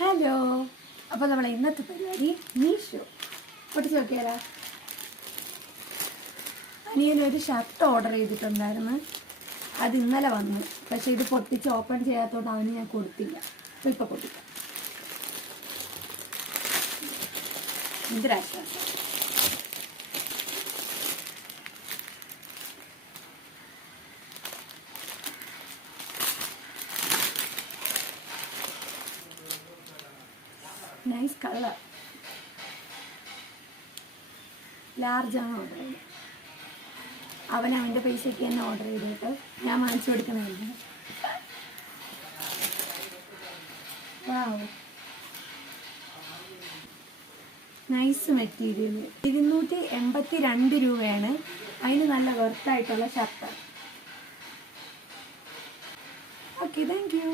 Hello, അപ്പോൾ നമ്മളെ ഇന്നത്തെ പരിപാടി മീഷോ പൊട്ടിച്ച് നോക്കിയാലോ. അനിയനൊരു ഷർട്ട് ഓർഡർ ചെയ്തിട്ടുണ്ടായിരുന്നു, അത് ഇന്നലെ വന്നു. പക്ഷേ ഇത് പൊട്ടിച്ച് ഓപ്പൺ ചെയ്യാത്തതുകൊണ്ട് അവന് ഞാൻ കൊടുത്തില്ല. അപ്പോൾ ഇപ്പോൾ പൊട്ടിക്കാം. എന്തൊരാശ്വാസം. നൈസ് കളർ, ലാർജാണ് ഓർഡർ ചെയ്തത്. അവൻ അവൻ്റെ പൈസയ്ക്ക് തന്നെ ഓർഡർ ചെയ്തിട്ട് ഞാൻ വാങ്ങിച്ചു കൊടുക്കണമല്ല. Nice material. 282 രൂപയാണ്. അതിന് നല്ല വെർത്തായിട്ടുള്ള ഷർട്ടാണ്. Okay, thank U.